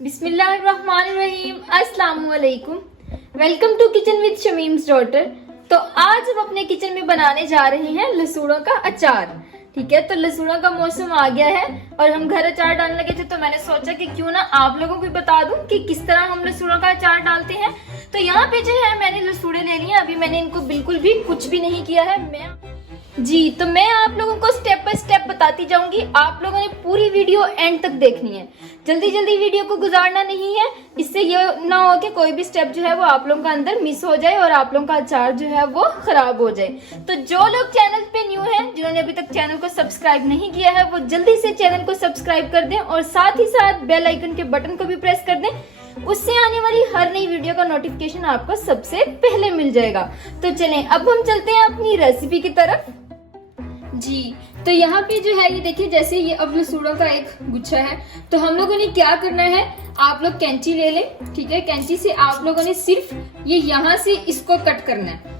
बिस्मिल्लाहिर्रहमानिर्रहीम, अस्सलाम वालेकुम। Welcome to kitchen with Shamim's daughter. तो आज हम अपने किचन में बनाने जा रहे हैं लसूड़ों का अचार। ठीक है, तो लसूड़ों का मौसम आ गया है और हम घर अचार डालने लगे थे, तो मैंने सोचा कि क्यों ना आप लोगों को बता दूं कि किस तरह हम लसूड़ों का अचार डालते हैं। तो यहाँ पे जो है मैंने लसूड़े ले लिए। अभी मैंने इनको बिल्कुल भी कुछ भी नहीं किया है। मैं आप लोगों को स्टेप बाय स्टेप बताती जाऊंगी। आप लोगों ने पूरी वीडियो एंड तक देखनी है। जल्दी जल्दी वीडियो को गुजारना नहीं है, इससे ये ना हो कि कोई भी स्टेप जो है वो आप लोगों का अंदर मिस हो जाए और आप लोगों का अचार जो है वो खराब हो जाए। तो जो लोग चैनल पे न्यू हैं, जिन्होंने अभी तक चैनल को सब्सक्राइब नहीं किया है, वो जल्दी से चैनल को सब्सक्राइब कर दें और साथ ही साथ बेल आइकन के बटन को भी प्रेस कर दें। उससे आने वाली हर नई वीडियो का नोटिफिकेशन आपको सबसे पहले मिल जाएगा। तो चलें अब हम चलते हैं अपनी रेसिपी की तरफ। तो यहाँ पे जो है ये देखिए, जैसे ये अब लसूड़ों का एक गुच्छा है, तो हम लोगों ने क्या करना है, आप लोग कैंची ले लें। ठीक है, कैंची से आप लोगों ने सिर्फ ये यहाँ से इसको कट करना है।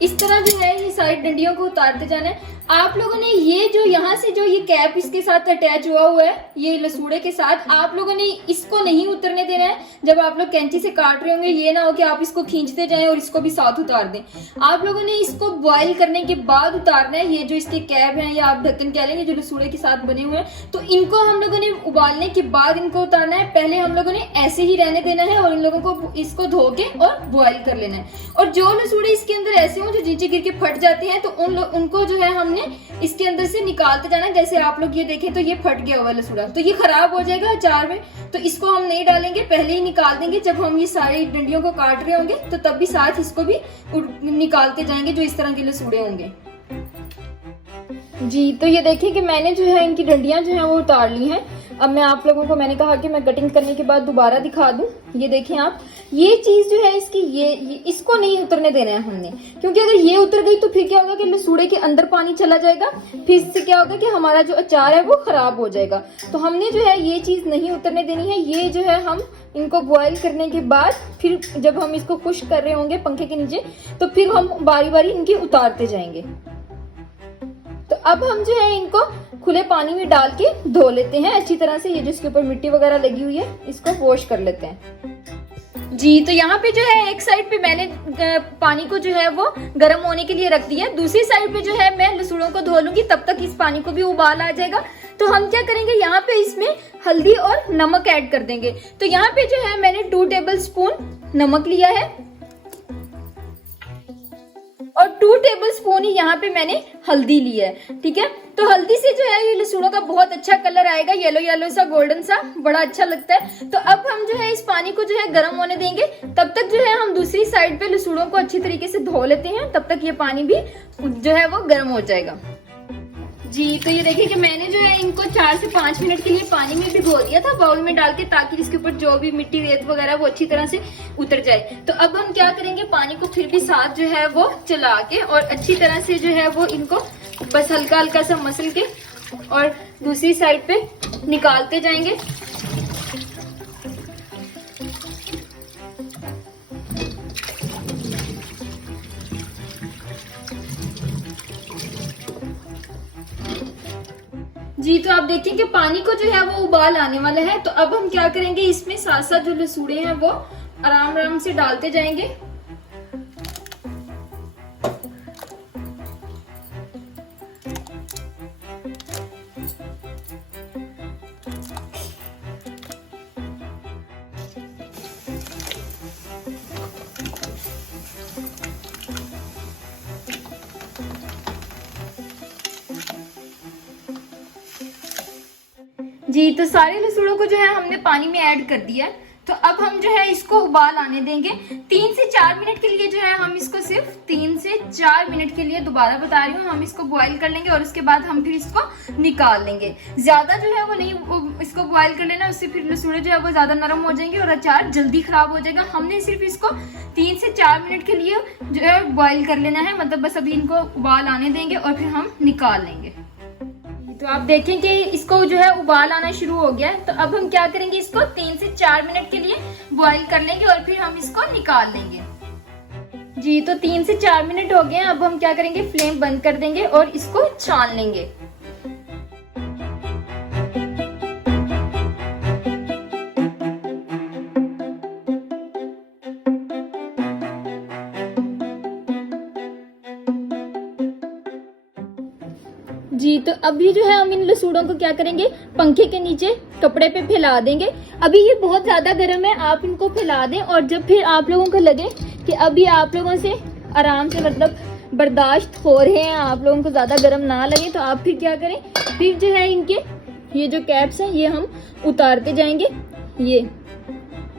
इस तरह जो है ये सारी डंडियों को उतारते जाना है। आप लोगों ने ये जो यहाँ से जो ये कैप इसके साथ अटैच हुआ है, ये लसूड़े के साथ, आप लोगों ने इसको नहीं उतरने देना है। जब आप लोग कैंची से काट रहे होंगे, ये ना हो कि आप इसको खींचते जाएं और इसको भी साथ उतार दें। आप लोगों ने इसको बॉईल करने के बाद उतारना है। ये जो इसके कैप है या आप ढक्कन कह लेंगे, जो लसूड़े के साथ बने हुए हैं, तो इनको हम लोगों ने उबालने के बाद इनको उतारना है। पहले हम लोगों ने ऐसे ही रहने देना है और इन लोगों को इसको धो के और बॉईल कर लेना है। और जो लसूड़े इसके अंदर ऐसे हो जो नीचे गिर के फट जाते हैं, तो उनको जो है हमने इसके अंदर से निकालते जाना है। जैसे आप लोग ये देखें तो ये फट गया हुआ लसूड़ा, तो ये खराब हो जाएगा अचार में, तो इसको हम नहीं डालेंगे, पहले ही निकाल देंगे। जब हम ये सारी डंडियों को काट रहे होंगे तो तब भी साथ इसको भी निकालते जाएंगे, जो इस तरह के लसूड़े होंगे। तो ये देखिए कि मैंने जो है इनकी डंडियां जो है वो उतार ली हैं। अब मैं आप लोगों को, मैंने कहा कि मैं कटिंग करने के बाद दोबारा दिखा दूं। ये देखें आप, ये चीज जो है इसकी, ये इसको नहीं उतरने देना है हमने, क्योंकि अगर ये उतर गई तो फिर क्या होगा कि लसूड़े के अंदर पानी चला जाएगा, फिर इससे क्या होगा कि हमारा जो अचार है वो खराब हो जाएगा। तो हमने जो है ये चीज नहीं उतरने देनी है। ये जो है हम इनको बॉईल करने के बाद फिर जब हम इसको खुश्क कर रहे होंगे पंखे के नीचे, तो फिर हम बारी बारी इनकी उतारते जाएंगे। तो अब हम जो है इनको खुले पानी में डाल के धो लेते हैं अच्छी तरह से। ये जिसके ऊपर मिट्टी वगैरह लगी हुई है, इसको वॉश कर लेते हैं। तो यहाँ पे जो है एक साइड पे मैंने पानी को जो है वो गर्म होने के लिए रख दिया। दूसरी साइड पे जो है मैं लसूड़ों को धो लूंगी, तब तक इस पानी को भी उबाल आ जाएगा। तो हम क्या करेंगे, यहाँ पे इसमें हल्दी और नमक ऐड कर देंगे। तो यहाँ पे जो है मैंने 2 टेबल स्पून नमक लिया है और 2 टेबल स्पून ही यहाँ पे मैंने हल्दी ली है। ठीक है, तो हल्दी से जो है ये लसूड़ों का बहुत अच्छा कलर आएगा, येलो येलो सा, गोल्डन सा, बड़ा अच्छा लगता है। तो अब हम जो है इस पानी को जो है गर्म होने देंगे। तब तक जो है हम दूसरी साइड पे लसूड़ों को अच्छी तरीके से धो लेते हैं, तब तक ये पानी भी जो है वो गर्म हो जाएगा। तो ये देखिए कि मैंने जो है इनको 4 से 5 मिनट के लिए पानी में भिगो दिया था बाउल में डाल के, ताकि इसके ऊपर जो भी मिट्टी रेत वगैरह वो अच्छी तरह से उतर जाए। तो अब हम क्या करेंगे, पानी को फिर भी साथ जो है वो चला के और अच्छी तरह से जो है वो इनको बस हल्का हल्का सा मसल के और दूसरी साइड पे निकालते जाएंगे। तो आप देखिए कि पानी को जो है वो उबाल आने वाला है। तो अब हम क्या करेंगे, इसमें साथ साथ जो लसूड़े हैं वो आराम आराम से डालते जाएंगे। तो सारे लसूड़ों को जो है हमने पानी में ऐड कर दिया है। तो अब हम जो है इसको उबाल आने देंगे 3 से 4 मिनट के लिए। जो है हम इसको सिर्फ 3 से 4 मिनट के लिए, दोबारा बता रही हूँ, हम इसको बॉईल कर लेंगे और उसके बाद हम फिर इसको निकाल लेंगे। ज्यादा जो है वो नहीं इसको बॉईल कर लेना, उससे फिर लसूड़े जो है वो ज्यादा नरम हो जाएंगे और अचार जल्दी खराब हो जाएगा। हमने सिर्फ इसको 3 से 4 मिनट के लिए जो है बॉईल कर लेना है, मतलब बस अभी इनको उबाल आने देंगे और फिर हम निकाल लेंगे। तो आप देखें कि इसको जो है उबाल आना शुरू हो गया है। तो अब हम क्या करेंगे, इसको 3 से 4 मिनट के लिए बॉईल कर लेंगे और फिर हम इसको निकाल लेंगे। जी तो 3 से 4 मिनट हो गए हैं। अब हम क्या करेंगे, फ्लेम बंद कर देंगे और इसको छान लेंगे। जी तो अभी जो है हम इन लसूड़ों को क्या करेंगे, पंखे के नीचे कपड़े पे फैला देंगे। अभी ये बहुत ज्यादा गर्म है, आप इनको फैला दें और जब फिर आप लोगों को लगे कि अभी आप लोगों से आराम से मतलब बर्दाश्त हो रहे हैं, आप लोगों को ज्यादा गर्म ना लगे, तो आप फिर क्या करें, फिर जो है इनके ये जो कैप्स हैं ये हम उतारते जाएंगे, ये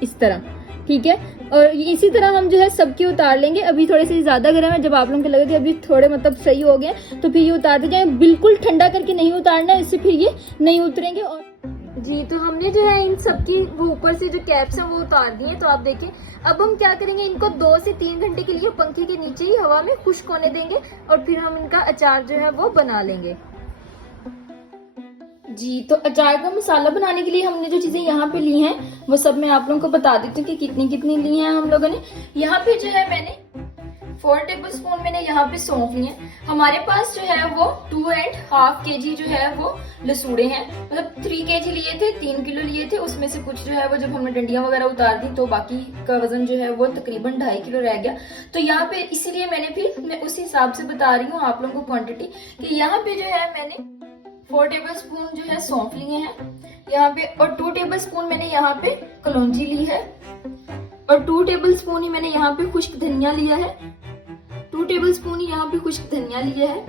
इस तरह, ठीक है। और इसी तरह हम जो है सबके उतार लेंगे। अभी थोड़े से ज्यादा गर्म है, जब आप लोगों को लगे कि अभी थोड़े मतलब सही हो गए तो फिर ये उतारते जाएं। बिल्कुल ठंडा करके नहीं उतारना, इससे फिर ये नहीं उतरेंगे। और जी तो हमने जो है इन सबकी वो ऊपर से जो कैप्स हैं वो उतार दिए। तो आप देखें, अब हम क्या करेंगे, इनको 2 से 3 घंटे के लिए पंखे के नीचे ही हवा में खुश्क होने देंगे और फिर हम इनका अचार जो है वो बना लेंगे। जी तो अचार का मसाला बनाने के लिए हमने जो चीजें यहाँ पे ली हैं वो सब मैं आप लोगों को बता देती हूँ कि कितनी कितनी ली हैं हम लोगों ने। यहाँ पे जो है मैंने 4 टेबलस्पून मैंने यहाँ पे सौंफ लिए हैं। हमारे पास जो है वो 2.5 kg जो है वो लसूड़े हैं, मतलब 3 kg लिए थे, 3 किलो लिए थे। उसमें से कुछ जो है वो जब हमने डंडियां वगैरह उतार दी तो बाकी का वजन जो है वो तकरीबन 2.5 किलो रह गया। तो यहाँ पे इसीलिए मैं उस हिसाब से बता रही हूँ आप लोगों को क्वांटिटी, कि यहाँ पे जो है मैंने 4 टेबलस्पून जो है सौंफ लिए हैं यहाँ पे, और 2 टेबलस्पून मैंने यहाँ पे कलौंजी ली है, और 2 टेबलस्पून ही मैंने यहाँ पे खुश्क धनिया लिया है, 2 टेबलस्पून ही यहाँ पे खुश्क धनिया लिया है,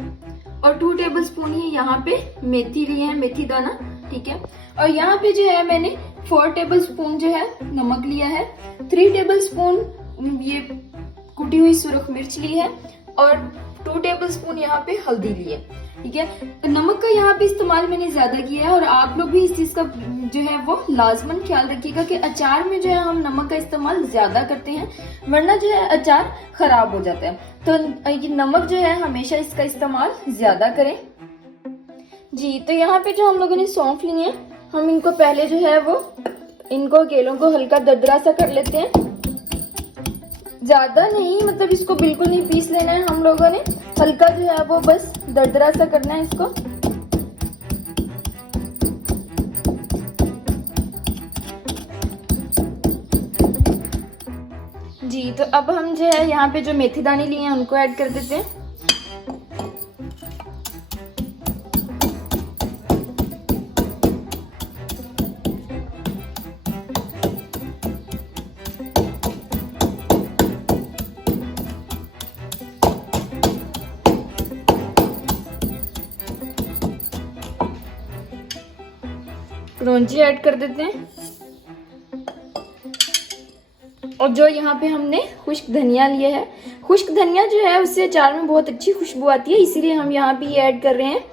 और 2 टेबलस्पून ही यहाँ पे मेथी लिए है, मेथी दाना, ठीक है। और यहाँ पे जो है मैंने 4 टेबलस्पून जो है नमक लिया है, 3 टेबलस्पून ये कुटी हुई सुरख मिर्च ली है, और 2 टेबलस्पून यहाँ पे हल्दी ली है, ठीक है। तो नमक का यहाँ पे इस्तेमाल मैंने ज्यादा किया है, और आप लोग भी इस चीज का जो है वो लाजमन ख्याल रखिएगा कि अचार में जो है हम नमक का इस्तेमाल ज्यादा करते हैं, वरना जो है अचार खराब हो जाता है। तो ये नमक जो है हमेशा इसका इस्तेमाल ज्यादा करें। जी तो यहाँ पे जो हम लोगों ने सौंफ ली है, हम इनको पहले जो है वो इनको केलों को हल्का दरदरा सा कर लेते हैं, ज्यादा नहीं, मतलब इसको बिल्कुल नहीं पीस लेना है हम लोगों ने, हल्का जो है वो बस दरदरा सा करना है इसको। जी तो अब हम जो है यहाँ पे जो मेथी दाने लिए हैं उनको ऐड कर देते हैं। कलौंजी ऐड कर देते हैं, और जो यहाँ पे हमने खुश्क धनिया लिया है, खुश्क धनिया जो है उससे अचार में बहुत अच्छी खुशबू आती है, इसीलिए हम यहाँ पे ये ऐड कर रहे हैं।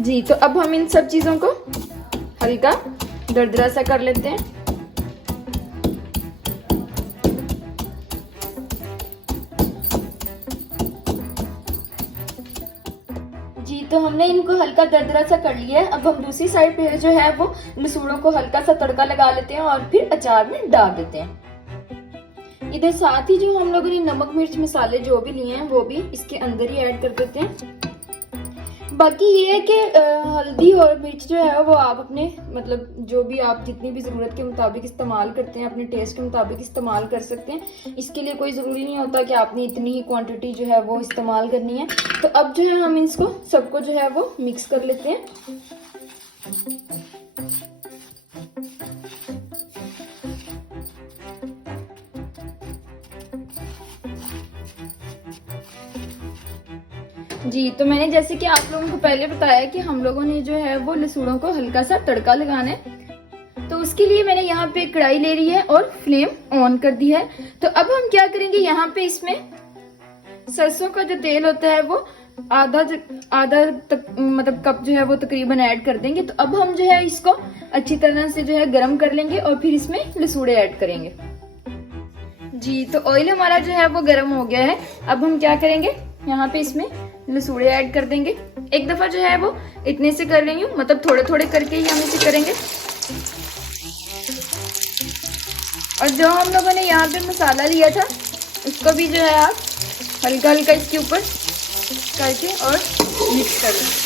जी तो अब हम इन सब चीजों को हल्का दरदरा सा कर लेते हैं। जी तो हमने इनको हल्का दरदरा सा कर लिया है। अब हम दूसरी साइड पे जो है वो लसूड़ों को हल्का सा तड़का लगा लेते हैं और फिर अचार में डाल देते हैं। इधर साथ ही जो हम लोगों ने नमक मिर्च मसाले जो भी लिए हैं वो भी इसके अंदर ही ऐड कर देते हैं। बाकी ये है कि हल्दी और मिर्च जो है वो आप अपने मतलब जो भी आप जितनी भी ज़रूरत के मुताबिक इस्तेमाल करते हैं, अपने टेस्ट के मुताबिक इस्तेमाल कर सकते हैं। इसके लिए कोई ज़रूरी नहीं होता कि आपने इतनी ही क्वांटिटी जो है वो इस्तेमाल करनी है। तो अब जो है हम इसको सबको जो है वो मिक्स कर लेते हैं। जी तो मैंने जैसे कि आप लोगों को पहले बताया कि हम लोगों ने जो है वो लसूड़ों को हल्का सा तड़का लगाना है। तो उसके लिए मैंने यहाँ पे कढ़ाई ले रही है और फ्लेम ऑन कर दी है। तो अब हम क्या करेंगे, यहाँ पे इसमें सरसों का जो तेल होता है वो आधा तक मतलब कप जो है वो तकरीबन ऐड कर देंगे। तो अब हम जो है इसको अच्छी तरह से जो है गर्म कर लेंगे और फिर इसमें लसूड़े ऐड करेंगे। जी तो ऑयल हमारा जो है वो गर्म हो गया है। अब हम क्या करेंगे, यहाँ पे इसमें लसूड़े ऐड कर देंगे। एक दफा जो है वो इतने से कर रही हूँ, मतलब थोड़े थोड़े करके ही हम इसे करेंगे। और जो हम लोगों ने यहाँ पे मसाला लिया था उसको भी जो है आप हल्का हल्का इसके ऊपर करके और मिक्स कर दें।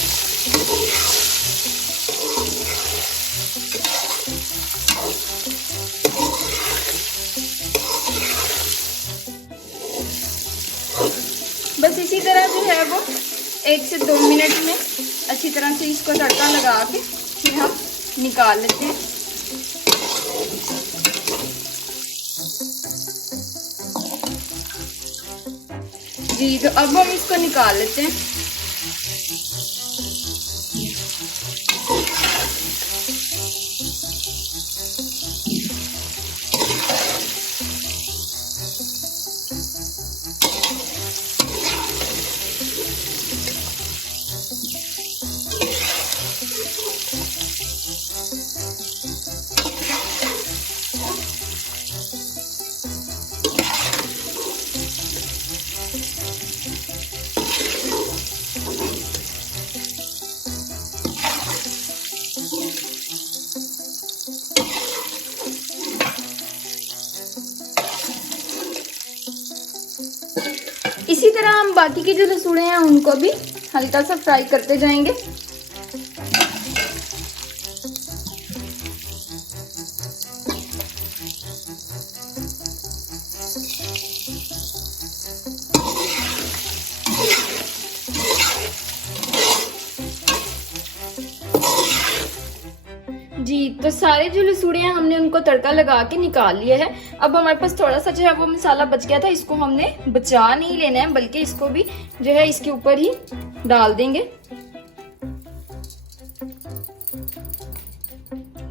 बस इसी तरह जो है वो 1 से 2 मिनट में अच्छी तरह से इसको तड़का लगा के फिर हम निकाल लेते हैं। जी तो अब हम इसको निकाल लेते हैं। इसी तरह हम बाकी के जो लसूड़े हैं उनको भी हल्का सा फ्राई करते जाएंगे। जी तो सारे जो लसूड़े हैं हमने उनको तड़का लगा के निकाल लिया है। अब हमारे पास थोड़ा सा जो है वो मसाला बच गया था, इसको हमने बचा नहीं लेना है बल्कि इसको भी जो है इसके ऊपर ही डाल देंगे।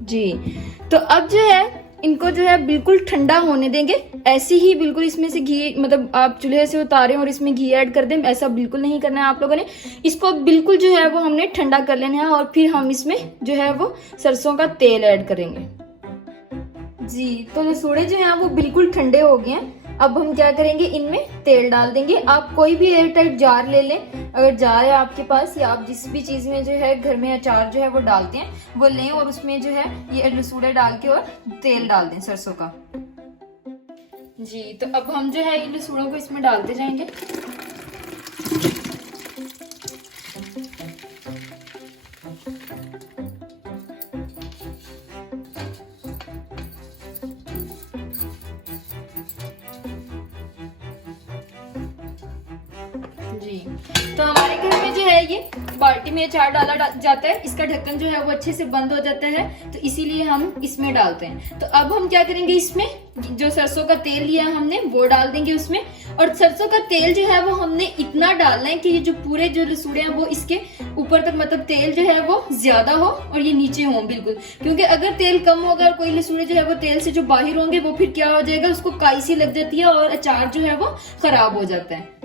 जी तो अब जो है इनको जो है बिल्कुल ठंडा होने देंगे। ऐसे ही बिल्कुल इसमें से घी, मतलब आप चूल्हे से उतारें और इसमें घी ऐड कर दें, ऐसा बिल्कुल नहीं करना है आप लोगों ने। इसको बिल्कुल जो है वो हमने ठंडा कर लेना है और फिर हम इसमें जो है वो सरसों का तेल ऐड करेंगे। जी तो लसूड़े जो हैं वो बिल्कुल ठंडे हो गए हैं। अब हम क्या करेंगे, इनमें तेल डाल देंगे। आप कोई भी एयर टाइट जार ले लें, अगर जार है आपके पास, या आप जिस भी चीज में जो है घर में अचार जो है वो डालते हैं वो लें और उसमें जो है ये लसूड़े डाल के और तेल डाल दें सरसों का। जी तो अब हम जो है इन लसूड़ों को इसमें डालते जाएंगे। जी तो हमारे घर में जो है ये बाल्टी में अचार डाला जाता है, इसका ढक्कन जो है वो अच्छे से बंद हो जाता है, तो इसीलिए हम इसमें डालते हैं। तो अब हम क्या करेंगे, इसमें जो सरसों का तेल लिया हमने वो डाल देंगे उसमें। और सरसों का तेल जो है वो हमने इतना डालना है कि ये जो पूरे जो लसूड़े हैं वो इसके ऊपर तक, मतलब तेल जो है वो ज्यादा हो और ये नीचे हो बिल्कुल। क्योंकि अगर तेल कम होगा और कोई लसूड़े जो है वो तेल से जो बाहर होंगे वो फिर क्या हो जाएगा, उसको काई सी लग जाती है और अचार जो है वो खराब हो जाता है।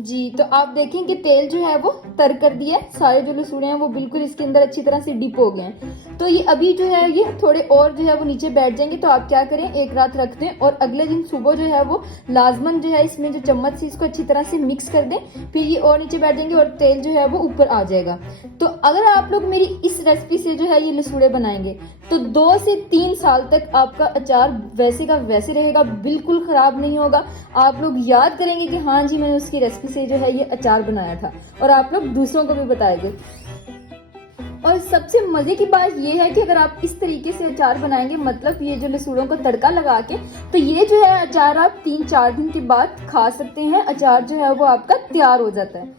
जी तो आप देखें कि तेल जो है वो तर कर दिया है, सारे जो लसूड़े हैं वो बिल्कुल इसके अंदर अच्छी तरह से डिप हो गए हैं। तो ये अभी जो है ये थोड़े और जो है वो नीचे बैठ जाएंगे। तो आप क्या करें, एक रात रख दें और अगले दिन सुबह जो है वो लाजमन जो है इसमें जो चम्मच से इसको अच्छी तरह से मिक्स कर दें, फिर ये और नीचे बैठ जाएंगे और तेल जो है वो ऊपर आ जाएगा। तो अगर आप लोग मेरी इस रेसिपी से जो है ये लसूड़े बनाएंगे तो 2 से 3 साल तक आपका अचार वैसे का वैसे रहेगा, बिल्कुल खराब नहीं होगा। आप लोग याद करेंगे कि हाँ जी मैंने उसकी रेसिपी से जो है ये अचार बनाया था, और आप लोग दूसरों को भी बताएंगे। और सबसे मजे की बात ये है कि अगर आप इस तरीके से अचार बनाएंगे, मतलब ये जो लसूड़ों को तड़का लगा के, तो ये जो है अचार आप 3-4 दिन के बाद खा सकते हैं। अचार जो है वो आपका तैयार हो जाता है।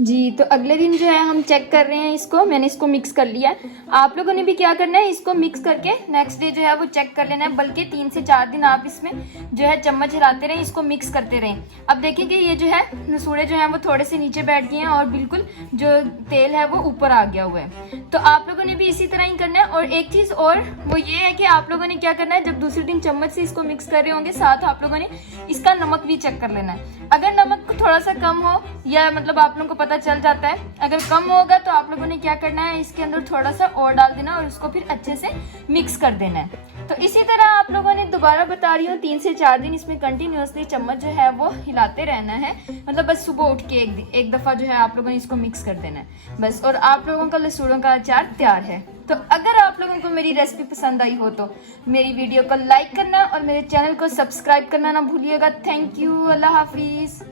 जी तो अगले दिन जो है हम चेक कर रहे हैं इसको, मैंने इसको मिक्स कर लिया है। आप लोगों ने भी क्या करना है, इसको मिक्स करके नेक्स्ट डे जो है वो चेक कर लेना है, बल्कि 3 से 4 दिन आप इसमें जो है चम्मच हिलाते रहें, इसको मिक्स करते रहें। अब देखेंगे ये जो है लसूड़े जो है वो थोड़े से नीचे बैठ गए हैं और बिल्कुल जो तेल है वो ऊपर आ गया हुआ है। तो आप लोगों ने भी इसी तरह ही करना है। और एक चीज और वो ये है कि आप लोगों ने क्या करना है, जब दूसरे दिन चम्मच से इसको मिक्स कर रहे होंगे, साथ आप लोगों ने इसका नमक भी चेक कर लेना है। अगर नमक थोड़ा सा कम हो, या मतलब आप लोगों को पता चल जाता है, अगर कम होगा तो आप लोगों ने क्या करना है, इसके अंदर थोड़ा सा और डाल देना और उसको फिर अच्छे से मिक्स कर देना है। तो इसी तरह आप लोगों ने, दोबारा बता रही हूँ, 3 से 4 दिन इसमें कंटिन्यूअसली चम्मच जो है वो हिलाते रहना है। मतलब बस सुबह उठ के एक दफा जो है आप लोगों ने इसको मिक्स कर देना है बस, और आप लोगों का लसूड़ों का अचार तैयार है। तो अगर आप लोगों को मेरी रेसिपी पसंद आई हो तो मेरी वीडियो को लाइक करना और मेरे चैनल को सब्सक्राइब करना ना भूलिएगा। Thank you, Allah Hafiz.